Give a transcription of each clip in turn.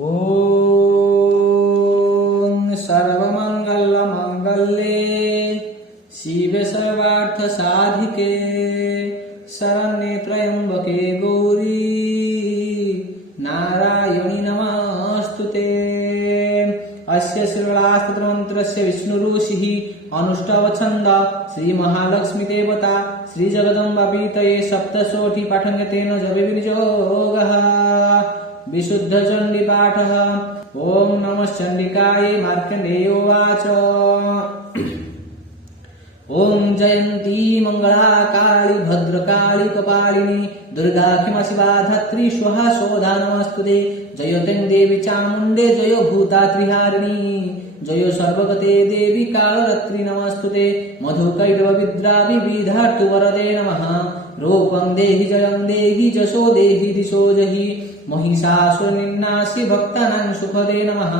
ॐ सर्वमङ्गलमङ्गल्ये शिवे सर्वार्थसाधिके शरण्ये त्र्यम्बके गौरी नारायणि नमस्तुते। अस्य श्रीलास्तमन्त्रस्य विष्णुऋषिः अनुष्टवछन्द श्रीमहालक्ष्मी देवता श्रीजगदम्बापीतये सप्तशोऽठि पाठन्यतेन जपे विनियोगः। विशुद्धचण्डीपाठः। ॐ नमः चण्डिकायै। मार्कण्डेयोवाच ॐ जयन्ती मङ्गला काली भद्रकाली कपालिनी दुर्गा क्षमा शिवा धात्री स्वाहा स्वधा नमस्तुते। जयते देवी चामुण्डे जयो भूतात्रिहारिणी जयो सर्वगते देवी कालरात्रि नमस्तुते। मधुकैटभविद्रावि विधातुवरदे नमः। रूपं देहि जयं देहि जशो देहि दिशो जहि महिषासुरनिर्नाशि भक्तानां सुखदे नमः।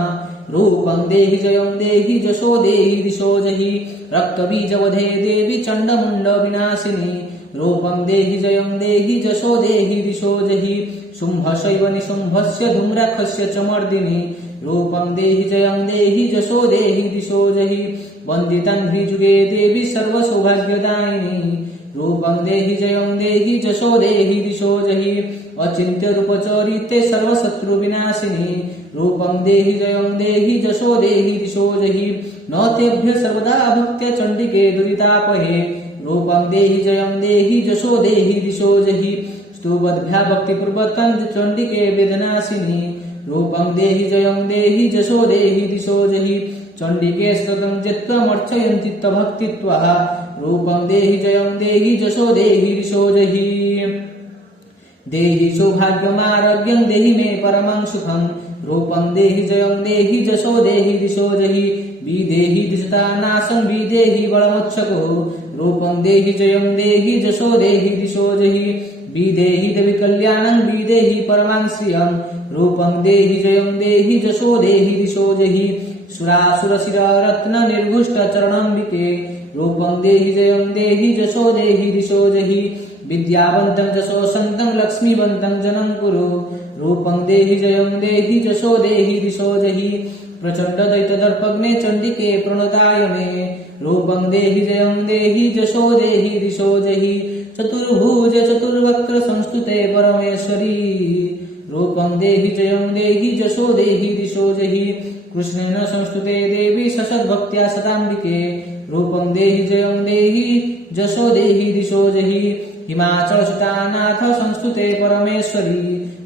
रूपं देहि जयं देहि जशो देहि दिशो जहि रक्तबीजवधे देवी चण्डमुण्ड विनाशिनी। रूपं देहि जयं देहि जशो देहि दिशो जहि शुम्भशैव निशुम्भस्य धूम्राक्षस्य च मर्दिनी। रूपं देहि जयं देहि जशो देहि दिशो जहि वन्दितान्ध्रिजुगे देवी सर्वसौभाग्यदायिनी। रूपं देहि जयं देहि जशो देहि दिशो जहि अचिन्त्य रूपचरिते सर्वशत्रुविनाशिनी। रूपं देहि जयं देहि जशो देहि दिशो जहि न तेभ्य सर्वदा भक्त्या चण्डिके दुरितापहे। रूपं देहि जयं देहि जशो देहि दिशो जहि स्तुवद्भ्या भक्तिपूर्वकं चण्डिके वेदनाशिनी। रूपं देहि जयं देहि जशो देहि दिशो जहि चण्डिके स्ततं चित्तमर्चयन्ति भक्तित्वः। रूपं देहि जयं देहि जशो देहि दिशो जहि देहि सौभाग्यमारोग्यं देहि मे परमं सुखम्। रूपं देहि जयं देहि जशो देहि दिशो जहि विदेहि दिशतानाशं विदेहि बलमोक्षको। रूपं देहि जयं देहि जशो देहि दिशो जहि विदेहि देवि कल्याणं विदेहि परमां श्रियम्। रूपं देहि जयं देहि जशो देहि दिशो जहि सुरासुरशिररत्न निर्घुष्टचरणम्बिके। रूपं देहि जयं देहि जशो देहि दिशो जहि विद्यावन्तं जशोसन्तं लक्ष्मीवन्तं जनं कुरु। रूपं देहि जयं देहि जशो देहि दिशो जहि प्रचण्डदैत्यदर्पग्ने चण्डिके प्रणताय मे। रूपं देहि जयं देहि जशो देहि दिशो जहि चतुर्भुज चतुर्वक्त्र संस्तुते परमेश्वरी। रूपं देहि जयं देहि जशो देहि दिशो जहि कृष्णेन संस्तुते देवी ससद्भक्त्या सदाम्बिके। रूपं देहि जयं देहि जशो देहि दिशो जहि हिमाचलसुतानाथ संस्तुते परमेश्वरी।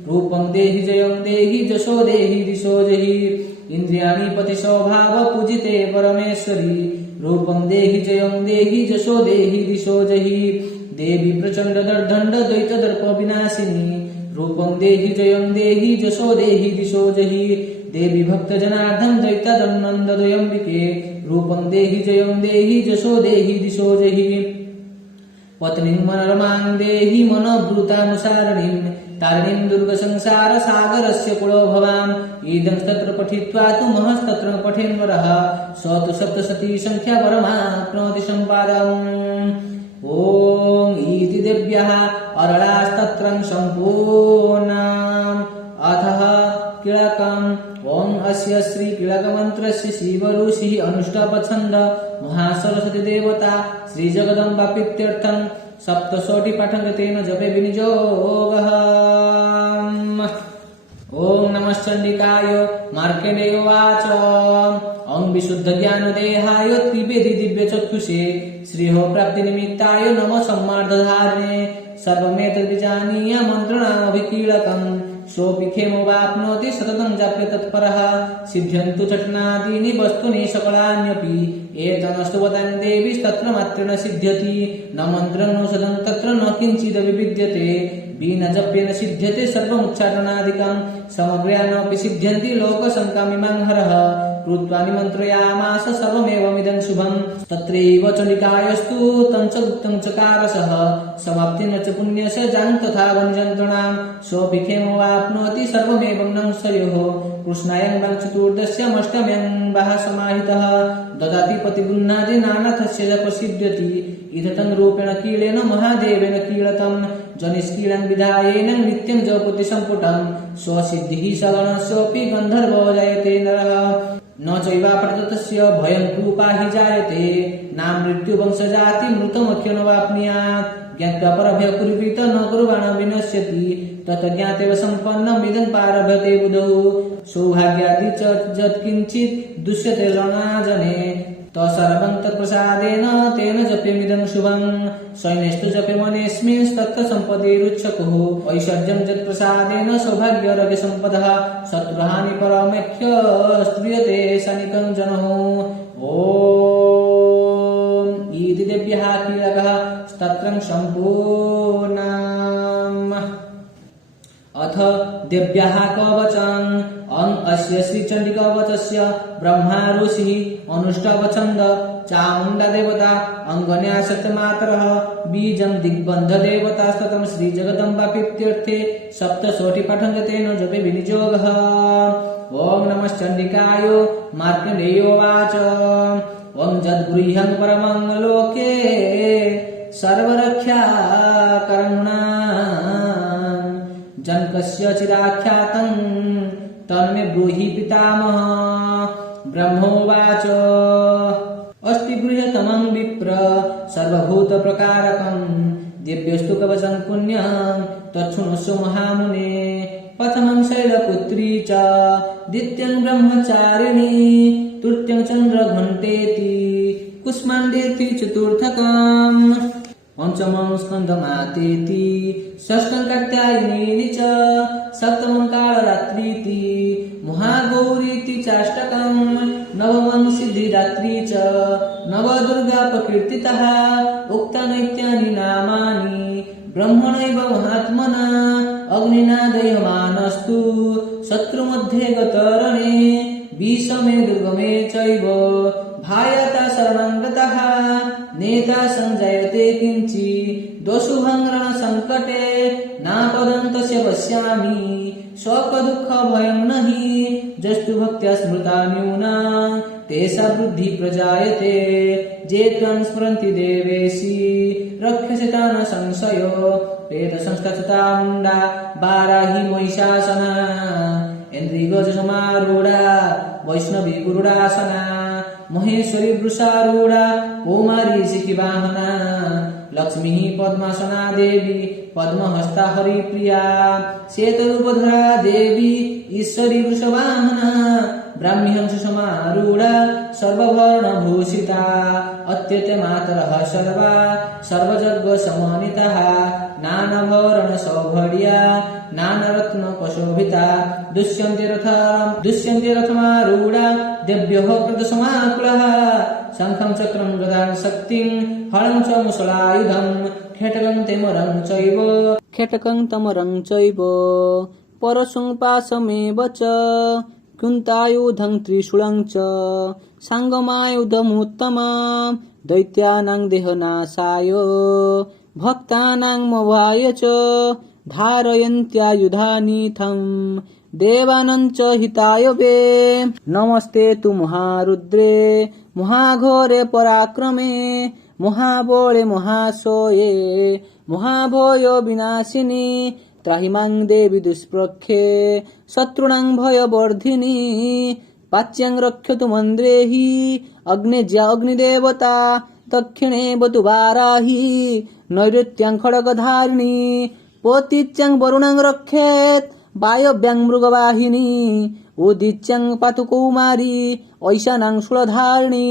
रूपं देहि जयं देहि जशो देहि दिशो जहि इन्द्रियाणि पतिस्वभाव पूजिते परमेश्वरी। रूपं देहि जयं देहि जशो देहि दिशो जहि देवी प्रचण्ड दर्दण्ड द्वैतदर्प विनाशिनी। रूपं देहि जयं देहि जशो देहि दिशो जहि देवी भक्तजनार्दन द्वैतदन्नन्दद्वयम्बिके। रूपं देहि जयं देहि जशो देहि दिशो जहि पत्नीं मनोरमां देहि मनोभृतानुसारिणीं तारिणीं दुर्गसंसारसागरस्य कुलोभवाम्। इदं तत्र पठित्वा तु महस्तत्र पठेन्वरः स तु सप्तशती संख्या परमाप्नोति सम्पादम्। ॐ इति देव्याः अरळास्तत्रं सम्पूर्णम्। अथः कीलकम्। ॐ अस्य श्री कीलकमन्त्रस्य शिवऋषिः अनुष्टपछन्द महासरस्वती देवता श्रीजगदम्बाप्रीत्यर्थं सप्तशोऽठि पाठन्यतेन जपे विनियोगः। ॐ नमः चण्डिकाय। मार्कण्डेयोवाच ॐ विशुद्धज्ञानदेहाय त्रिवेदि दिव्यचक्षुषे श्रीयो प्राप्तिनिमित्ताय नमः सम्मार्गधारिणे सर्वमेतद्विजानीय मन्त्रणामभिकीलकम्। सोऽपि क्षेमवाप्नोति सततं जाप्य तत्परः सिद्ध्यन्तु चटनादीनि वस्तूनि सकलान्यपि एतमस्तु वदन् देवीस्तत्र मात्रेण सिद्ध्यति न मन्त्रं नो सदं तत्र न किञ्चिदपि विद्यते विना जप्येन सिद्ध्यते सर्वमुच्चाटनादिकं समग्र्यानपि सिद्ध्यन्ति लोकशङ्कामिमां हरः कृत्वा निमन्त्रयामास सर्वमेवमिदं शुभं। तत्रैव चण्डिकायस्तु तं च गुप्तं चकारसः समाप्तिं च पुण्यस्य जां तथा वञ्जन्त्रणां सोऽपि क्षेमवाप्नोति सर्वमेवं नंसयोः। कृष्णायं वां चतुर्दश्यामष्टम्यां वाः समाहितः ददाति पतिगुह्णादि नानाथस्य च प्रसिद्ध्यति इदं रूपेण कीलेन महादेवेन कीलकम्। जनिष्क्रीडं विधायेन नित्यं जपति सम्पुटं स्वसिद्धिः सगणस्योऽपि गन्धर्वो जायते नरः न चैवापरतस्य भयं कृपा हि जायते नामृत्युवंशजाति मृतमख्यो न वाप्नुयात् ज्ञात्वा परभयकुर्वीत न कुर्वाण विनश्यति तत् ज्ञातेव सम्पन्नमिदं पारभते बुधौ सौभाग्यादि च यत्किञ्चित् दुष्यते रणाजने तत्सर्वं तत्प्रसादेन तेन जप्यमिदं शुभं सैन्यस्तु जप्यमनेऽस्मिंस्तत्र सम्पदेरुच्छकुः ऐश्वर्यं यत्प्रसादेन सौभाग्यरव्यसम्पदः शत्रुहानि परमेख्य स्त्रियते शनिकं जनः ॐ इति देव्यः कीलकः स्तोत्रं सम्पूर्णम् अथ देव्याः कवचम् अस्य श्रीचण्डिकवचस्य ब्रह्मा ऋषिः अनुष्टवछन्द चामुण्डा देवता अङ्गन्यासत्यमातरः बीजं दिग्बन्धदेवता स्ततं श्रीजगदम्बाप्रीत्यर्थे सप्तशोटिपाठं तेन जपे विनियोगः ॐ नमश्चण्डिकाय मार्कण्डेयोवाच ॐ जद्गृह्यं परमं लोके सर्वरक्षाकर्मणा जनकस्य चिराख्यातं तन्मे ब्रूहि पितामह ब्रह्मोवाच अस्ति गृह्यतमं विप्र सर्वभूतप्रकारकं दिव्यस्तु कवचं पुण्यं तच्छृणुष्व महामुने प्रथमं शैलपुत्री च द्वितीयं ब्रह्मचारिणी तृतीयं चन्द्रघण्टेति कुष्माण्डेति चतुर्थकम् पंचमं स्कन्दमातेति षष्ठं कात्यायनेनि च सप्तमं कालरात्रीति महागौरीति चाष्टकं नवमं सिद्धिदात्री च नवदुर्गा प्रकीर्तितः उक्तान्येतानि नामानि ब्रह्मणैव महात्मना अग्निना दह्यमानस्तु शत्रुमध्ये गतरणे विषमे दुर्गमे चैव भायता शरणं गतः नेता सञ्जायते किञ्चि दोषुभङ्गरण सङ्कटे नापदं तस्य पश्यामि शोकदुःख भयं नहि जस्तु भक्त्या स्मृता न्यूना तेषा बुद्धि प्रजायते जे त्वं स्मरन्ति देवेशि रक्षसे तान् संशयो प्रेतसंस्थाचुता बाराहि महिषासना इन्द्रियगजसमारूढा वैष्णवी गुरुडासना महेश्वरी वृषारूढा कौमारी शिखिवाहना लक्ष्मी पद्मासना देवी पद्महस्ता हरिप्रिया श्वेतरूपधरा देवी ईश्वरी वृषवाहना ब्राह्मीहंस समारूढा सर्ववर्णभूषिता अत्यत्यमातरः सर्वा सर्वजगसमन्वितः नानाभरण सौभड्या नानारत्नकशोभिता दुष्यन्ति रथमारूढा देव्यः कृतसमाकुलः शङ्खं चक्रं गदां शक्तिं हलं च मुसलायुधं खेटकं तमरं चैव परशुं पाशमेव च कुन्तायुधं त्रिशूलं च साङ्गमायुधमुत्तमं दैत्यानां देहनाशाय भक्तानां मोहाय च धारयन्त्यायुधानीथं देवानां च हिताय वे नमस्ते तु महारुद्रे महाघोरे पराक्रमे महाबले महाशोये महाभयो विनाशिनी त्राहि मां देवी दुष्प्रख्ये शत्रूणां भयवर्धिनी पाच्यं रक्षतु मन्द्रेहि अग्नेज्या अग्निदेवता दक्षिणे बतु वाराहि नैऋत्यां खड्गधारिणी पोतीच्यां वरुणं रक्षेत् वायव्यां मृगवाहिनी उदीच्यां पातु कौमारी ऐशानां शूलधारिणी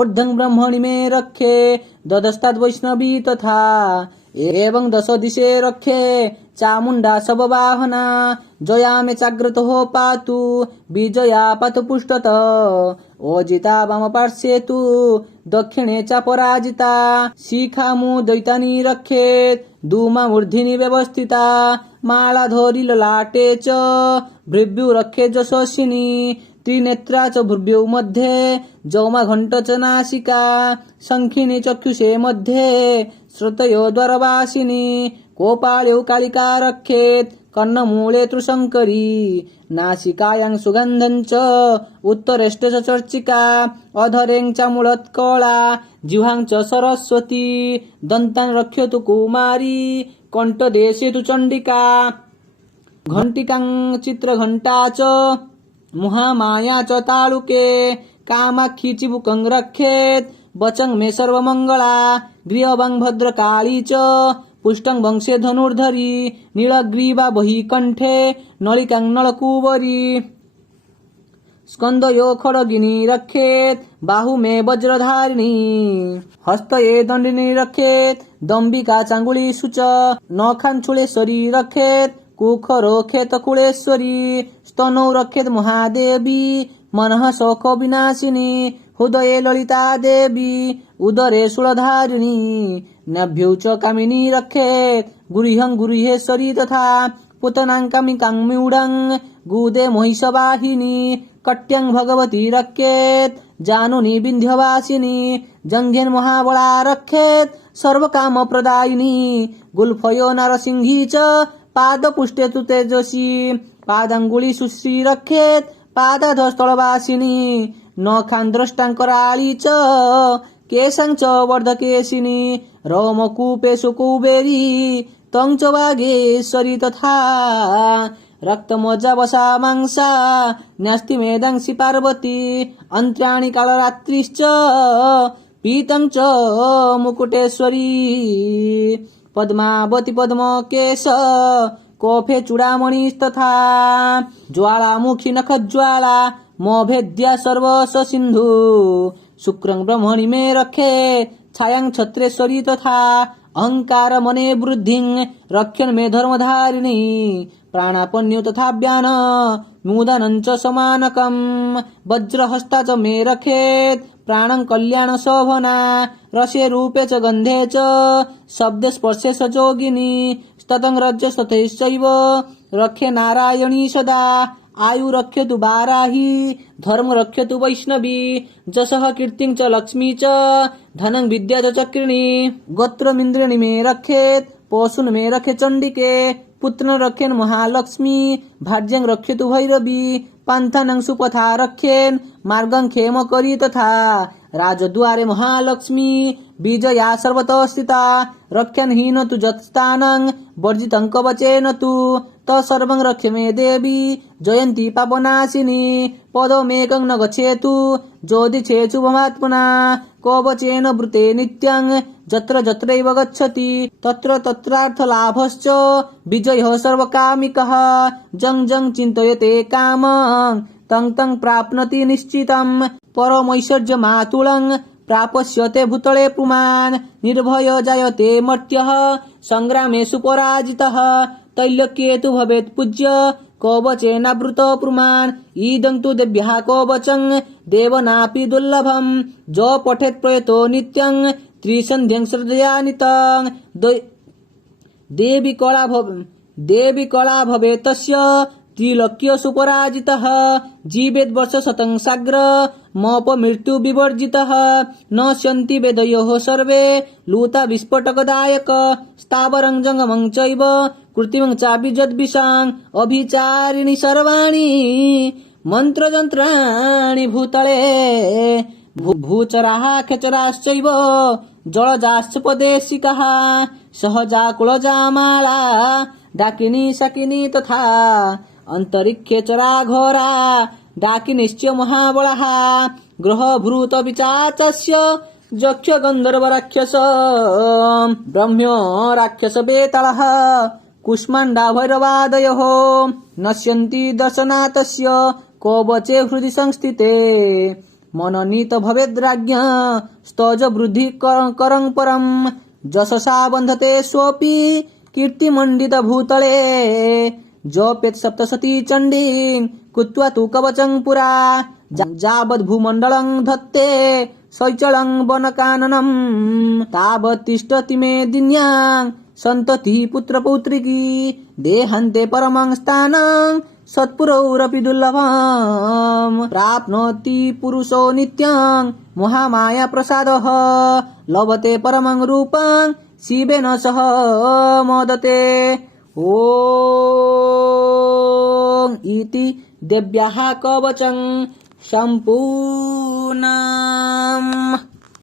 ऊर्ध्वं ब्रह्मणि मे रक्षे ददस्ताद् वैष्णवी तथा एवं दश दिशे रक्षे चामुण्डा शववाहना जया मे चाग्रतो पातु विजया पातु पुष्टत ओजिता वामपार्श्वे तु दक्षिणे च पराजिता शिखामु दैतानि रक्षेत् धूमामूर्ध्नि व्यवस्थिता मालाधरी ललाटे च भृभ्यु रक्षे यशस्विनी त्रिनेत्रा च भृभ्यौ मध्ये जौमाघण्ट च नासिका शङ्खिनी चक्षुषे मध्ये श्रुतयो द्वारवासिनी कोपालौ कालिका रक्षेत् कर्णमूले त्रिशङ्करी नासिकायां सुगन्धं च उत्तरेष्टे च चर्चिका अधरें च मूलोत्कला जिह्वां च सरस्वती दन्तान् रक्षतु कुमारी कंठदेशे तु चंडिका घंटिकां चित्रघंटा च महामाया च तालुके कामाक्षी चिबुकं रक्षेत् वचंग मे सर्वमंगला गृहवं भद्रकाली च पुष्टं वंशे धनुर्धरी नीलग्रीवा बहि कंठे नलिकां नलकुवरी स्कंदयो खड्गिनी रक्षेत् बाहु मे वज्रधारिणी हस्तये दंडिनी रक्षेत् दंबिका चांगुली सुच नखांचूलेश्वरी रक्षेत् कुखरो खेतकुलेश्वरी स्तनौ रक्षेत् महादेवी मनः शोक विनाशिनी हृदये ललिता देवी उदरे शूलधारिणी नभ्यौ च कामिनी रक्षेत् गुरिहं गुरिहेश्वरी तथा पुतनां कामिकां मूढं गुदे महिषवाहिनी कट्यं भगवती रक्षेत् जानुनी विन्ध्यवासिनी जङ्घेन महाबला रक्षेत् सर्वकामप्रदायिनी गुल्फयो नरसिंही च पादपुष्टे तु तेजसी पादाङ्गुली सुश्री रक्षेत् पादाधस्थलवासिनी नखां द्रष्टाङ्कराळी च केशं च वर्धकेशिनी रोमकूपेषु कुबेरी तं च वागेश्वरी तथा रक्तमोजावसा मांसा न्यस्ति मेदंसि पार्वती अन्त्र्याणि कालरात्रिश्च पीतं च मुकुटेश्वरी पद्मावती पद्मकेश कोफे चूड़ामणिस्तथा ज्वालामुखी नखज्वाला मोभेद्या सर्वस सिन्धु शुक्रं ब्रह्मणि मे रखे छायां छत्रेश्वरी तथा अहंकार मने वृद्धिं रक्षन् मे धर्मधारिणी प्राणापन्यो तथा व्यान मूदनं च समानकं वज्रहस्ता च मे रखेत् प्राणं कल्याण शोभना रसे रूपे च गन्धे च शब्दे स्पर्शे च जोगिनी स्ततं रज्य सतैश्चैव रक्षे नारायणी सदा आयु रक्षतु बाराही धर्म रक्षतु वैष्णवी जसः कीर्तिं च लक्ष्मी च धनं विद्या च चक्रिणी गोत्रमिन्द्रिणी मे रक्षेत् पशून् मे रखे चण्डिके पुत्रं रक्षेन् महालक्ष्मी भाज्यं रक्षतु भैरवी पन्थनं सुपथा रक्षेन् मार्गं क्षेम करी तथा राजद्वारे महालक्ष्मी बीजया सर्वतः स्थिता रक्षन् हीन तु जत्स्थानं वर्जितं कवचेन तु तत्सर्वं रक्ष मे देवी जयन्ती पापनाशिनी पदमेकं न गच्छेतु ज्योतिषेषु भवात्मना कवचेन वृते नित्यं जत्र जत्रैव गच्छति तत्र तत्रार्थलाभश्च विजयः सर्वकामिकः जं जं चिन्तयते कामं तं तं प्राप्नोति निश्चितं परमैश्वर्यमातुलं प्रापस्यते भूतले पुमान् निर्भय जायते मर्त्यः संग्रामेषु पराजितः तैलक्ये तु भवेत् पूज्य कवचेनावृतो पुमान् इदं तु देव्याः कवचं देवनापि दुर्लभं जो पठेत् प्रयतो नित्यं त्रिसन्ध्यं श्रद्धयानितं देवी कला भवेत् तस्य त्रिलोक्य सुपराजितः जीवेत् वर्षशतं साग्र मोपमृत्यु विवर्जितः न स्यन्ति वेदयोः सर्वे लूता विस्फोटकदायक स्थावरं जङ्गमं चैव कृत्रिमं चापि जद्विषां अभिचारिणि सर्वाणि मन्त्रजन्त्राणि भूतले भूचराः खेचराश्चैव जलजाश्च पदेशिकाः सहजाकुलजामाला डाकिनी शकिनी तथा अंतरिक्षे चराघोरा डाकिनिश्च महाबलः ग्रहभृत विचाचस्य यक्ष गन्धर्व राक्षस ब्रह्म्यो राक्षस बेतालः कुष्माण्डा भैरवादयः नश्यन्ति दर्शनातस्य कवचे हृदि संस्थिते मननीत भवेद्राज्ञः स्तज वृद्धि करं परं जशसा बन्धते स्वपि कीर्तिमण्डित भूतले जोपेत् सप्तशती चण्डीं कृत्वा तु कवचं पुरा जावद् भूमण्डलं धत्ते शैचलं वनकाननं तावत् तिष्ठति मे दिन्यां सन्ततिः पुत्रपौत्रिकी देहान्ते परमं स्थानं सत्पुरौरपि दुर्लभं प्राप्नोति पुरुषो नित्यं महामाया प्रसादः लभते परमं रूपं शिवेन सह मोदते ॐ इति देव्याः कवचं सम्पूर्णम्।